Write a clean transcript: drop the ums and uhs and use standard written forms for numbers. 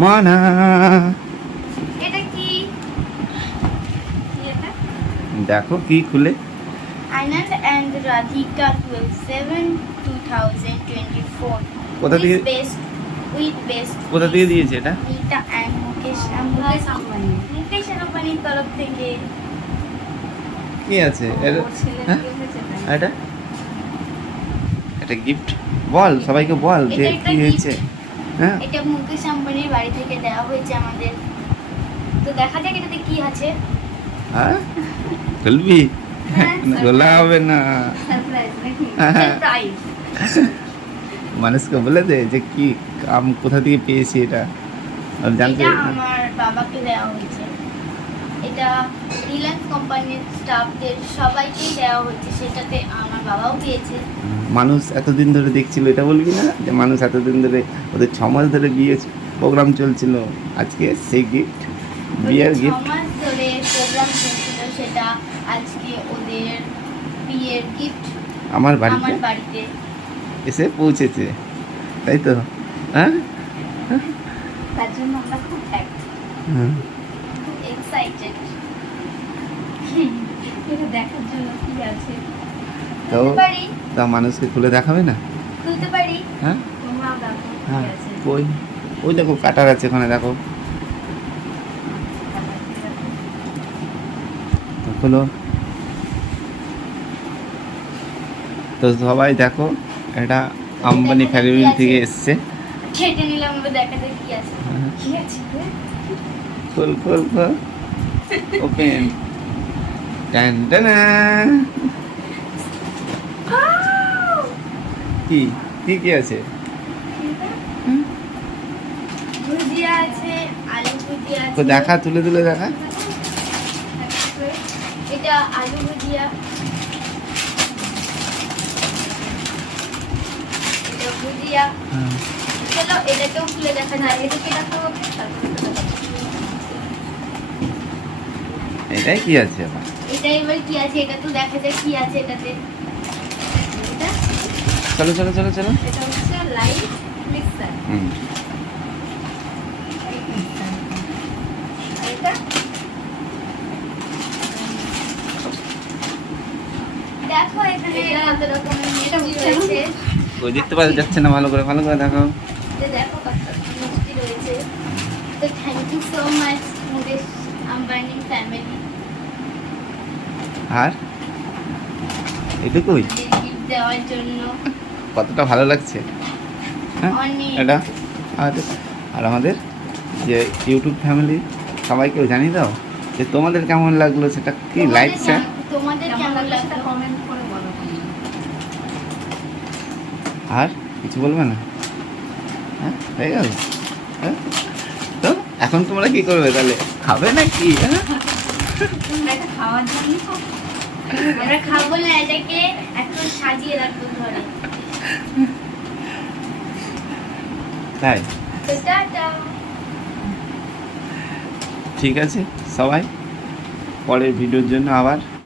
মানা। এটা কি এটা? দেখো কি খুলে। Anand and Radhika 12/7, 2024. কোথা থেকে With best কোথা থেকে দিয়েছে এটা? Nita and Mukesh Ambani. Mukesh Ambaniর তরফ থেকে। কি আছে ওর ছেলের হ্যাঁ? বিয়ে হয়েছে তাই। এটা এটা গিফট বল, সবাইকে বল যে এটা একটা কি হয়েছে। হ্যাঁ এটা মুকেশ আম্বানির বাড়ি থেকে দেওয়া হয়েছে আমাদের। তো দেখা যাক এটাতে কি আছে। হ্যাঁ খুলবি? হ্যাঁ, খোলা হবে না। সারপ্রাইজ নাকি? হ্যাঁ। সারপ্রাইজ। মানুষকে বলে দে যে কি কোথা থেকে পেয়েছি এটা আর জানতে। এটা আমার বাবাকে দেওয়া হয়েছে। এটা রিলায়েন্স কোম্পানির স্টাফদের সবাইকে দেওয়া হয়েছে, সেটাতে আমার বাবাও পেয়েছে। মানুষ এতদিন ধরে দেখছিল, এটা বলবি না যে মানুষ এতদিন ধরে ওদের 6 মাস ধরে বিয়ে প্রোগ্রাম চলছিল, আজকে সেই গিফট বিয়ের ওদের গিফট 6 মাস ধরে প্রোগ্রাম চলছিল, সেটা আজকে ওদের বিয়ের গিফট আমার আমার বাড়িতে বাড়িতে। এসে পৌঁছেছে, তাই তো? হ্যাঁ তার জন্য আমরা খুব হ্যাঁ। খুব এক্সাইটেড এটা দেখার জন্য। কি আছে তো খুলতে পারি? তা মানুষকে খুলে দেখাবে না? খুলতে পারি? হ্যাঁ তোমরাও দেখো কি হ্যাঁ আছে। ওই ওই দেখো কাটার আছে ওখানে, দেখো তো খুলো। তো সবাই দেখো, এটা আম্বানি ফ্যামিলি থেকে এসছে। কেটে নিলাম, এবার দেখা যাক কি আছে। হ্যাঁ। কি আছে খোল খোল খোল, ওপেন। টান টানা। কি কি কি আছে? ভুজিয়া আছে, আলু ভুজিয়া তো আছে। দেখা, তুলে তুলে দেখা। এটা আলু ভুজিয়া, এটা ভুজিয়া। হ্যাঁ। চলো এটাকেও খুলে দেখা যায়। এটাকে দেখো। এটাই কি আছে আবার? এটা এবার কি আছে, এটা তো দেখা যায় কি আছে এটাতে। এটা চলো চলো চলো চলো। এটা হচ্ছে লাইভ মিক্সার। হুম এটা দেখো এখানে কত রকমের মিষ্টি রয়েছে। ওই দেখতে পাওয়া যাচ্ছে না, ভালো করে ভালো করে দেখো। এটা দেখো কত মিষ্টি রয়েছে। তো thank you so much Mukesh Ambani family আর এটুকুই? গিফট দেওয়ার জন্য। কতটা ভালো লাগছে হ্যাঁ অনেক। এটা। আর আর আমাদের যে ইউটিউব ফ্যামিলি সবাইকেও জানিয়ে দাও যে তোমাদের কেমন লাগলো, সেটা কি লাইক শেয়ার। তোমাদের কেমন লাগলো কমেন্ট করে বলো। আর কিছু বলবে না? হ্যাঁ হয়ে গেল। হ্যাঁ তো এখন তোমরা কি করবে তাহলে, খাবে না কি? হ্যাঁ তোমরা এটা খাওয়ার জন্য আমরা খাবো না, এটাকে একটু সাজিয়ে রাখবো ঘরে। তাই তো টাটা। ঠিক আছে, সবাই পরের ভিডিওর জন্য আবার